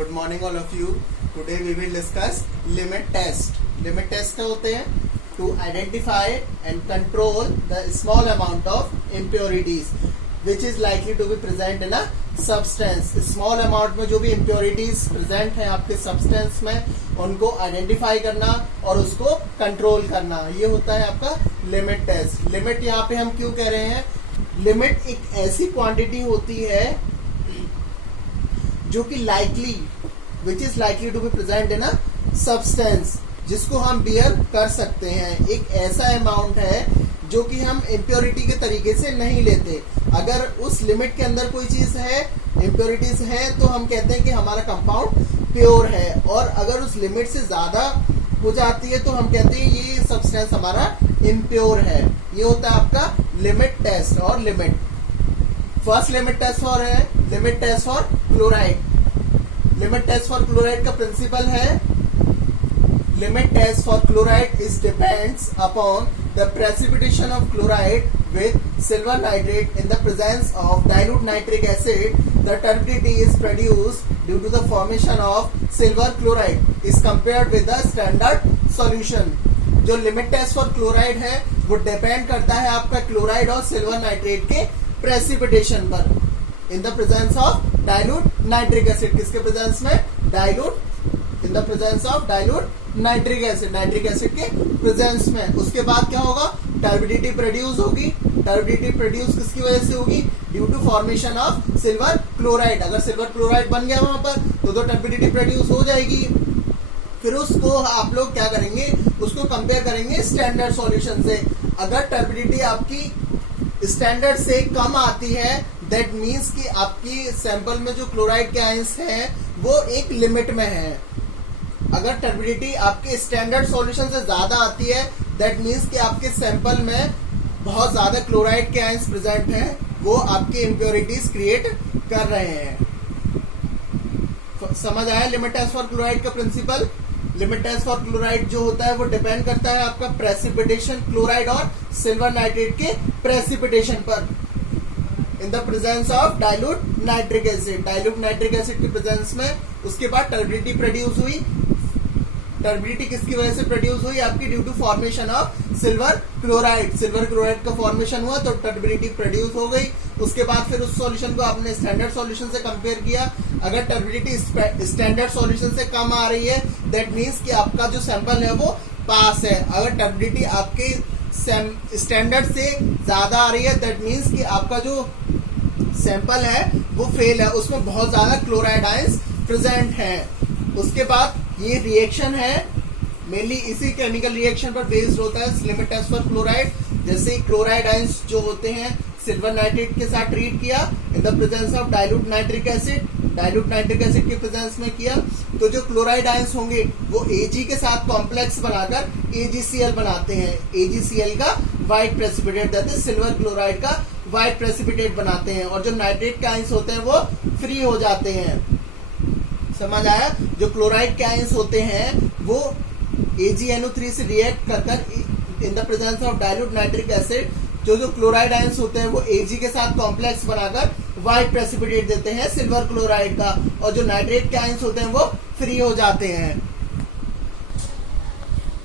Good morning all of you. Today we will discuss limit test. Limit test क्या होते हैं? To identify and control the small amount of impurities which is likely to be present in a substance. Small amount में जो भी impurities present हैं आपके substance में, उनको identify करना और उसको control करना, ये होता है आपका limit test. Limit यहाँ पे हम क्यों कह रहे हैं? Limit एक ऐसी quantity होती है जो कि likely, which is likely to be present in a substance, जिसको हम बियर कर सकते हैं. एक ऐसा अमाउंट है जो कि हम इम्प्योरिटी के तरीके से नहीं लेते. अगर उस लिमिट के अंदर कोई चीज है, इम्प्योरिटीज है, तो हम कहते हैं कि हमारा कंपाउंड प्योर है. और अगर उस लिमिट से ज्यादा हो जाती है तो हम कहते हैं ये सब्सटेंस हमारा इम्प्योर है. ये होता है आपका लिमिट टेस्ट. और limit first limit test for है limit test for chloride. Limit test for chloride का प्रिंसिपल है limit test for chloride is depends upon the precipitation of chloride with silver nitrate in the presence of dilute nitric acid. The turbidity is produced due to the formation of silver chloride is compared with the standard solution. जो limit test for chloride है वो depend करता है आपका chloride और silver nitrate के precipitation पर in the presence of dilute nitric acid. किसके presence में? dilute in the presence of dilute nitric acid के प्रेजेंस में. उसके बाद क्या होगा? टर्बिडिटी प्रोड्यूस होगी. टर्बिडिटी प्रोड्यूस किसकी वजह से होगी? Due to formation of silver chloride. अगर सिल्वर क्लोराइड बन गया वहां पर तो टर्बिडिटी प्रोड्यूस हो जाएगी. फिर उसको आप लोग क्या करेंगे? उसको कंपेयर करेंगे स्टैंडर्ड सॉल्यूशन से. अगर टर्बिडिटी आपकी स्टैंडर्ड से कम आती है, दैट मीन्स कि आपकी सैंपल में जो क्लोराइड के आयंस हैं वो एक लिमिट में है. अगर टर्बिडिटी आपके स्टैंडर्ड सॉल्यूशन से ज्यादा आती है, दैट मीन्स कि आपके सैंपल में बहुत ज्यादा क्लोराइड के आयंस प्रेजेंट हैं, वो आपके इम्प्योरिटीज क्रिएट कर रहे हैं. समझ आया लिमिट टेस्ट फॉर क्लोराइड का principle? Limit test for chloride जो होता है वो डिपेंड करता है आपका प्रेसिपिटेशन, क्लोराइड और सिल्वर नाइट्रेट के प्रेसिपिटेशन पर in the presence of dilute nitric acid. Dilute nitric acid के प्रेजेंस में उसके बाद टर्बिडिटी प्रोड्यूस हुई. टर्बिडिटी किसकी वजह से प्रोड्यूस हुई? आपकी due to formation of silver chloride. Silver chloride का फॉर्मेशन हुआ तो टर्बिडिटी प्रोड्यूस हो गई. उसके बाद फिर उस सॉल्यूशन को आपने स्टैंडर्ड सॉल्यूशन से कंपेयर किया. अगर टर्बिडिटी स्टैंडर्ड सॉल्यूशन से कम आ रही है, दैट मीन्स कि आपका जो सैंपल है वो पास है. अगर टर्बिडिटी आपके स्टैंडर्ड से ज्यादा आ रही है, दैट मीन्स कि आपका जो सैंपल है वो फेल है, उसमें बहुत ज्यादा क्लोराइड आयंस प्रेजेंट है. उसके बाद ये रिएक्शन है मेनली इसी केमिकल रिएक्शन पर बेस्ड होता है लिमिट टेस्ट फॉर क्लोराइड. जैसे क्लोराइड आयंस जो होते हैं सिल्वर नाइट्रेट के साथ ट्रीट किया इन the presence of dilute nitric acid. Dilute nitric acid के प्रेजेंस में किया तो जो क्लोराइड आयंस होंगे वो Ag के साथ कॉम्प्लेक्स बनाकर AgCl बनाते हैं. AgCl का white precipitate, that is silver chloride का व्हाइट प्रेसिपिटेट बनाते हैं. और जो नाइट्रेट के आयंस होते हैं वो फ्री हो जाते हैं. समझ आया? जो क्लोराइड के आयंस होते हैं वो AgNO3 से रिएक्ट कर इन the presence of dilute nitric acid, जो क्लोराइड आयंस होते हैं वो Ag के साथ कॉम्प्लेक्स बनाकर व्हाइट प्रेसिपिटेट देते हैं सिल्वर क्लोराइड का. और जो नाइट्रेट के आयंस होते हैं वो फ्री हो जाते हैं.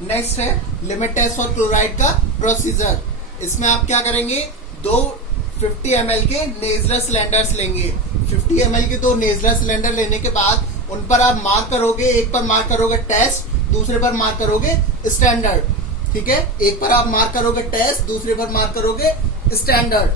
नेक्स्ट है लिमिट टेस्ट फॉर क्लोराइड का प्रोसीजर. इसमें आप क्या करेंगे? दो 50 ml के नेजलर सिलेंडर्स लेंगे. 50 ml के दो नेजलर सिलेंडर लेने के बाद उन पर आप मार्क करोगे. एक पर मार्क करोगे टेस्ट, दूसरे पर मार्क करोगे स्टैंडर्ड. ठीक है? एक पर आप मार्क करोगे टेस्ट, दूसरे पर मार्क करोगे स्टैंडर्ड.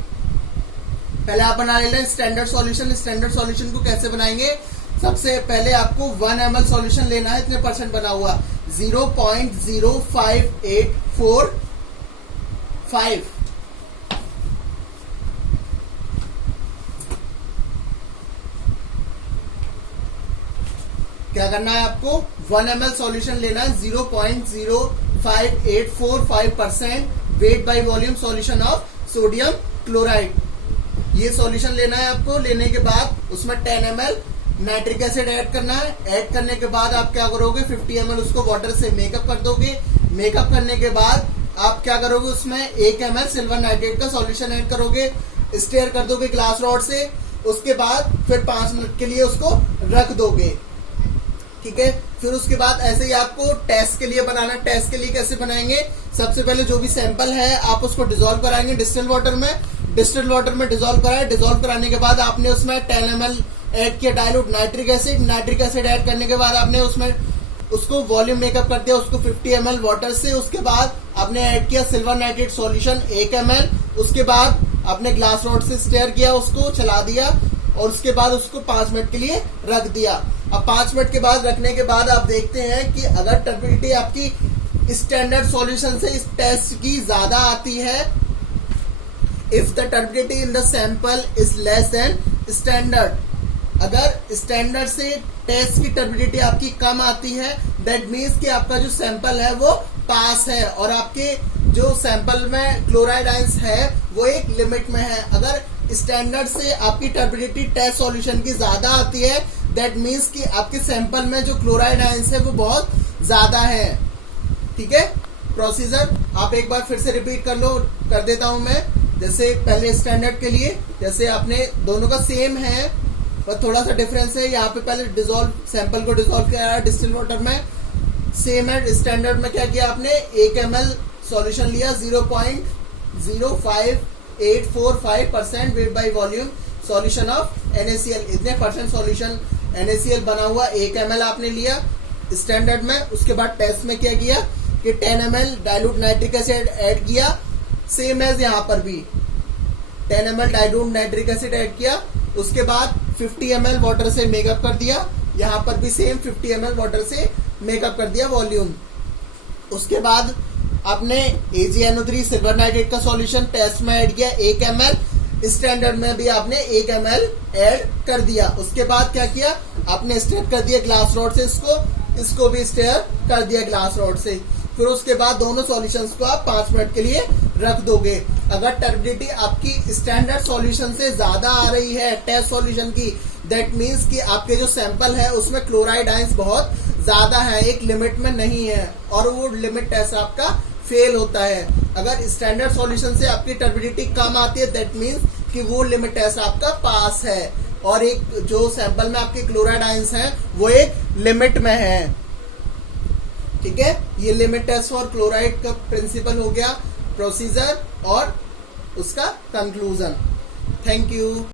पहले आप बना लेना स्टैंडर्ड सॉल्यूशन. स्टैंडर्ड सॉल्यूशन को कैसे बनाएंगे? सबसे पहले आपको 1 ml सॉल्यूशन लेना है. इतने परसेंट बना हुआ 0.05845. क्या करना है आपको? 1 ml सॉल्यूशन लेना है. 0.05845% weight by volume solution of sodium chloride. ये सॉल्यूशन लेना है आपको. लेने के बाद उसमें 10 ml नाइट्रिक एसिड ऐड करना है. ऐड करने के बाद आप क्या करोगे? 50 ml उसको वाटर से मेकअप कर दोगे. मेकअप करने के बाद आप क्या करोगे? उसमें 1 ml सिल्वर नाइट्रेट का सॉल्यूशन ऐड करोगे. स्टेयर कर दोगे ग्लास रॉड से. उसके बाद फिर 5 मिनट के लिए उसको रख दोगे. ठीक है। फिर उसके बाद ऐसे ही आपको टेस्ट के लिए बनाना। टेस्ट के लिए कैसे बनाएंगे, सबसे पहले जो भी सैंपल है आप उसको डिसॉल्व कराएंगे डिस्टिल वाटर में। डिस्टिल वाटर में डिसॉल्व कराए, डिसॉल्व कराने के बाद आपने उसमें 10 ml ऐड किया dilute nitric acid. Nitric acid add करने के बाद आपने उसमें उसको वॉल्यूम मेकअप कर दिया उसको 50 ml वाटर से। उसके बाद आपने ऐड किया सिल्वर नाइट्रेट सॉल्यूशन 1 ml। उसके बाद आपने ग्लास रॉड से स्टेयर किया, उसको चला दिया और उसके बाद उसको 5 मिनट के लिए रख दिया। अब 5 मिनट के बाद रखने के बाद आप देखते हैं कि अगर टर्बिडिटी आपकी स्टैंडर्ड सॉल्यूशन से इस टेस्ट की ज्यादा आती है, if the turbidity in the sample is less than standard, अगर स्टैंडर्ड से टेस्ट की टर्बिडिटी आपकी कम आती है, दैट मीन्स कि आपका जो सैंपल है वो पास है और आपके जो सैंपल में क्लोराइड आयंस है वो एक लिमिट में है। अगर स्टैंडर्ड से आपकी टर्बिडिटी टेस्ट सॉल्यूशन की ज्यादा आती है, दैट मीन्स कि आपके सैंपल में जो क्लोराइड आयंस है वो बहुत ज्यादा है। ठीक है, प्रोसीजर आप एक बार फिर से रिपीट कर देता हूं मैं। जैसे पहले स्टैंडर्ड के लिए, जैसे आपने दोनों का सेम है पर थोड़ा सा डिफरेंस है। यहाँ पे पहले सैंपल को डिसॉल्व किया डिस्टिल वाटर में, सेम है। स्टैंडर्ड में क्या किया आपने, 1 ml सॉल्यूशन लिया, 0.05845% weight by volume solution of NaCl, इतने परसेंट सॉल्यूशन NaCl बना हुआ 1 ml आपने लिया स्टैंडर्ड में। उसके बाद टेस्ट में क्या किया कि 10 ml dilute nitric acid add किया, सेम एज यहाँ पर भी 10 ml dilute nitric acid add किया। उसके बाद 50 ml वाटर से मेकअप कर दिया, यहाँ पर भी सेम 50 ml वाटर से मेकअप कर दिया वॉल्यूम। उसके बाद आपने AgNO3 सिल्वर नाइट्रेट का सॉल्यूशन टेस्ट में ऐड किया 1 ml, स्टैंडर्ड में भी आपने 1 ml ऐड कर दिया। उसके बाद क्या किया आपने, स्टेयर कर दिया ग्लास रॉड से, इसको भी स्टेयर कर दिया ग्लास रॉड से। फिर उसके बाद दोनों सॉल्यूशंस को आप 5 मिनट के लिए रख दोगे। अगर टर्बिडिटी आपकी स्टैंडर्ड सॉल्यूशन से ज्यादा आ रही है टेस्ट सॉल्यूशन की, दैट मीन्स कि आपके जो सैंपल है उसमें क्लोराइड आयंस बहुत ज्यादा है, एक लिमिट में नहीं है और वो लिमिट टेस्ट आपका फेल होता है। अगर स्टैंडर्ड सॉल्यूशन से आपकी टर्बिडिटी कम आती है, दैट मीन्स कि वो लिमिट टेस्ट आपका पास है और एक जो सैंपल में आपके क्लोराइड आयंस हैं वो एक लिमिट में है। ठीक है, ये लिमिट टेस्ट फॉर क्लोराइड का प्रिंसिपल हो गया, प्रोसीजर और उसका कंक्लूजन। Thank you.